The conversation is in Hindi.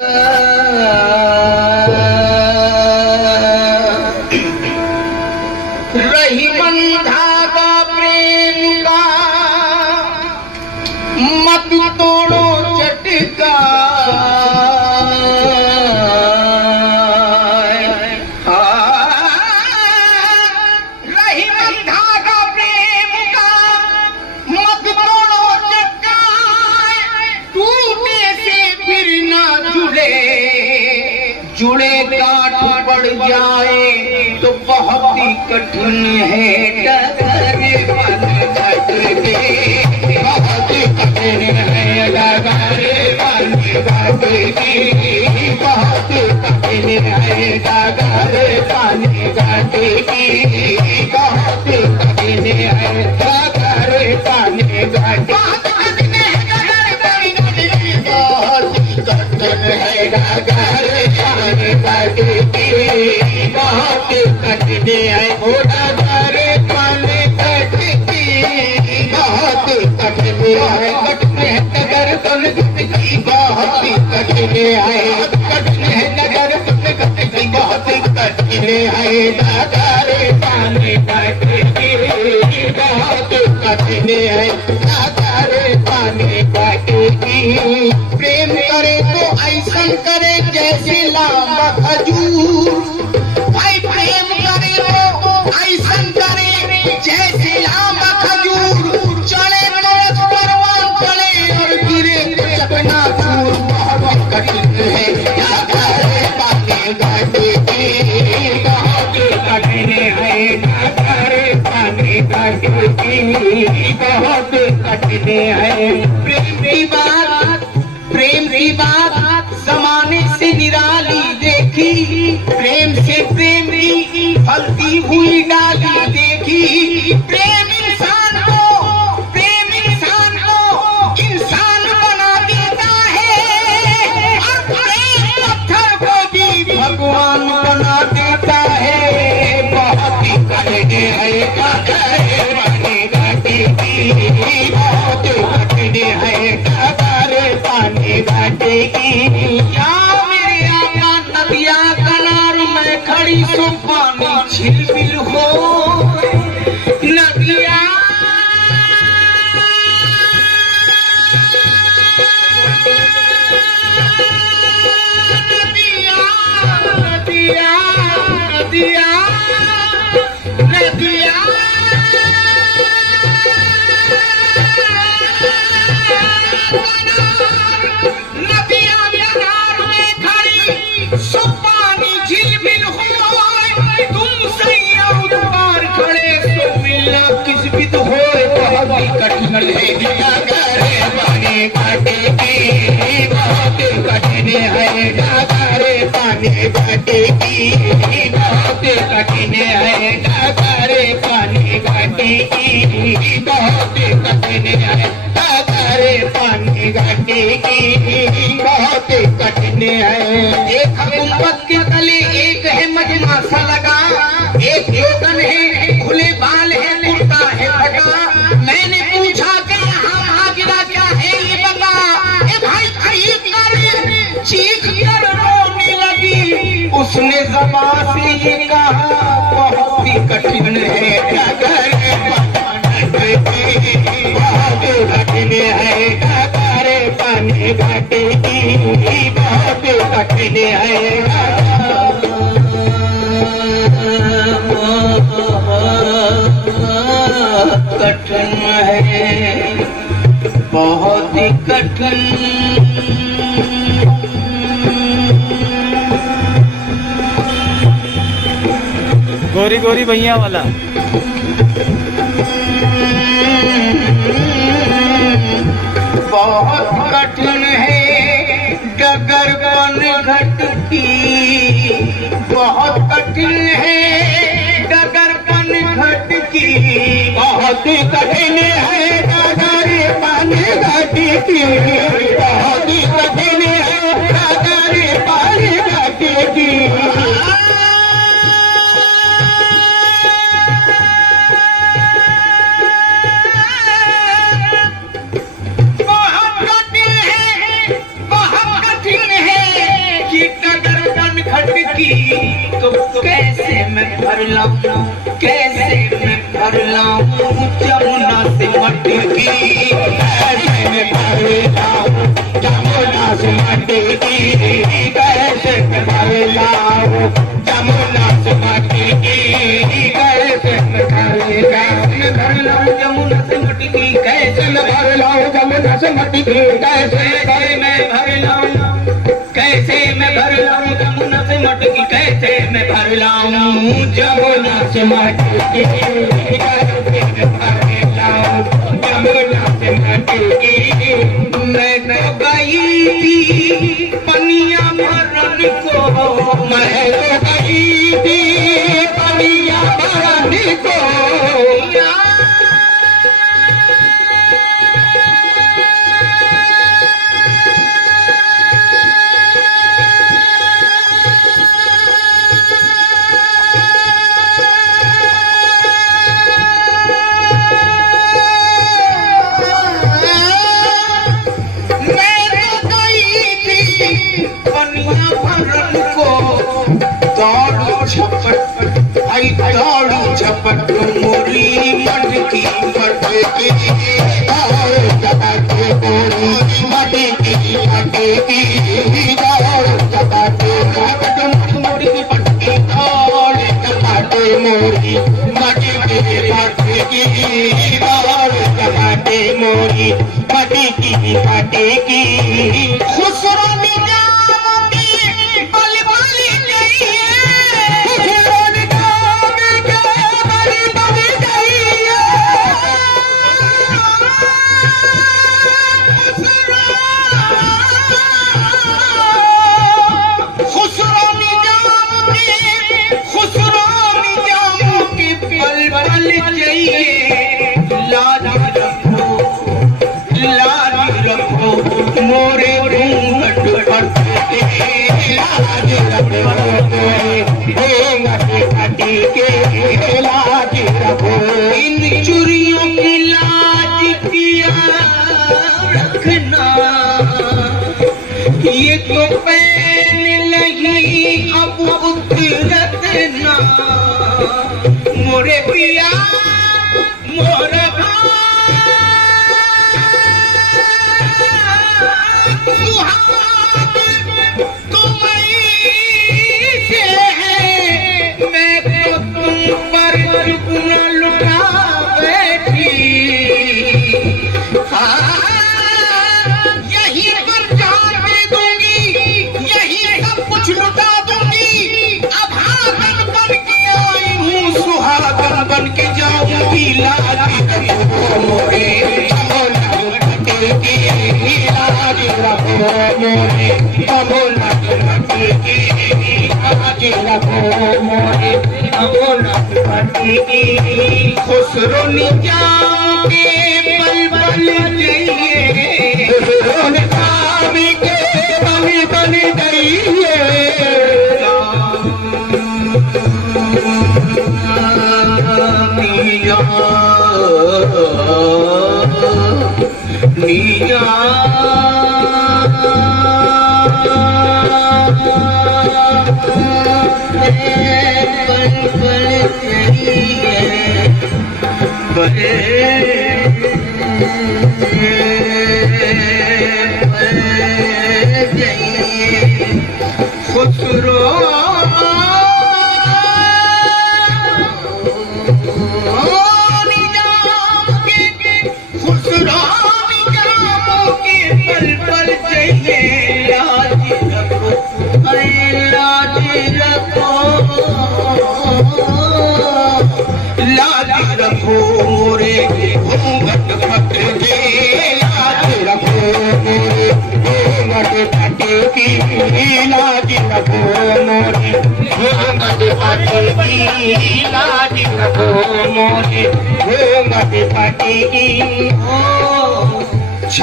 रही बंधा का प्रेम का मत तोड़ो चटका। रही बंधा का प्रेम का मत तोड़ो चटका। टूटे से फिर ना जुड़े, जुड़े गांठ पड़ जाए तो बहुत ही कठिन है। डगरे बन घटके बहुत कठिन है। डगरे बन घटके बहुत कठिन है। डगरे बन घटके बहुत कठिन है। डगरे बन घटके डगरे पानी कटकी बहुत कठिन है। ओ डगरे पानी कटकी बहुत कठिन है। डगर बन घटकी बहुत कठिन है। कठिन है डगर बन घटकी बहुत कठिन है। डगरे पानी कटकी बहुत कठिन है। डगरे पानी कटकी प्रेम करे तो ऐसन करे जैसे लांबा खजूर। भाई प्रेम करे तो ऐसन करे जैसे लांबा खजूर। चले तो परवान चले और गिरे चकना चूर। बहुत कठिन है। डगरे पानी घटकी बहुत कठिन है। डगरे पानी घटकी बहुत कठिन है। प्रेम की बात जमाने से निराली देखी। प्रेम से प्रेम की फलती हुई डाली देखी। प्रेम इंसान को इंसान बना देता है। और प्रेम पत्थर को भी भगवान बना देता है। बहुत ही कठिन है। डगरे पानी घटकी बहुत कठिन है। डगरे पानी घटकी या मेरे आका नदिया कनार में खड़ी सो पानी झिलमिल हो। नदिया नदिया नदिया नदिया पानी झिलमिल हो। तुम सैया उतार खड़े सो मिलना किस्मत हो। बहुत कठिन है। डगरे पानी घटकी बहुत कठिन है। डगरे पानी घटकी बहुत कठिन है। डगरे पानी घटकी बहुत कठिन है। डगरे पानी घटकी बहुत कठिन है। एक गुंबद के तले एक है मधमासा लगा। एक जोगन है खुले बाल है कुर्ता है फटा। मैंने पूछा कि यहाँ वहाँ गिरा क्या है ये बता। ए भाई चीख कर रोने लगी। उसने ज़बान से ये कहा बहुत ही कठिन है। डगरे पानी घटकी बहुत कठिन है। डगरे पानी घटकी बहुत कठिन है। कठिन है बहुत ही कठिन। गोरी गोरी भैया वाला बहुत कठिन है। डगर बन घटकी बहुत कठिन है। डगर बन घटकी बहुत कठिन है। डगरे पानी घटकी बहुत कठिन है। डगरे पानी घटकी बहुत कठिन है। मैं भर लाऊं, कैसे मैं भर लाऊं जमुना से मटकी, कैसे मैं भर लाऊं जमुना से मटकी, कैसे मैं भर लाऊं जमुना से मटकी, कैसे मैं भर लाऊं जमुना से मटकी, कैसे मैं भर लाऊं जमुना से मटकी, कैसे मैं भर लाऊं, कैसे मैं भर लाऊं जमुना से मटकी, कैसे मैं भर लाऊं जमुना से मटकी, कैसे मैं भर लाऊं जमुना से मटकी। मैं तो गई थी पनिया भरन को, मैं तो गई थी पनिया भरन को, दौड़ू झपट मोरी मटकी मटकी, दौड़ झपट मोरी मटकी मटकी, दौड़ झपट मोरी मटकी, दौड़ झपट मोरी मटकी मटकी, दौड़ झपट मोरी मटकी मटकी। खुसरो मोरे घूंघट फटके, लाज रखो, इन चुरियों की लाज किया रखना, ये तो पहन लगी अब उतरतना, मोरे पिया मोरे यही पर जान दे दूंगी, यही सब कुछ लुटा दूंगी, अभागन बन के आई हूँ सुहागन बन के जाऊंगी, लाज रखो मोरे जमुना मटकी, लाज रखो मोरे जमुना मटकी, लाज रखो मोरे जमुना मटकी। खुसरो निजाम के पल पल जाइए, खुसरो निजाम के पल पल जाइए, मियां मियां पल पल जाइए, खुसरो निजाम के खुसरो निजाम के पल पल जाइए, लाज रखो लाज रखो, लाज रखो मोरे घूंघट फटके, लाज रखो मोरे घूंघट फटके, लाज रखो मोरे घूंघट फटके, लाज रखो मोरे घूंघट फटके।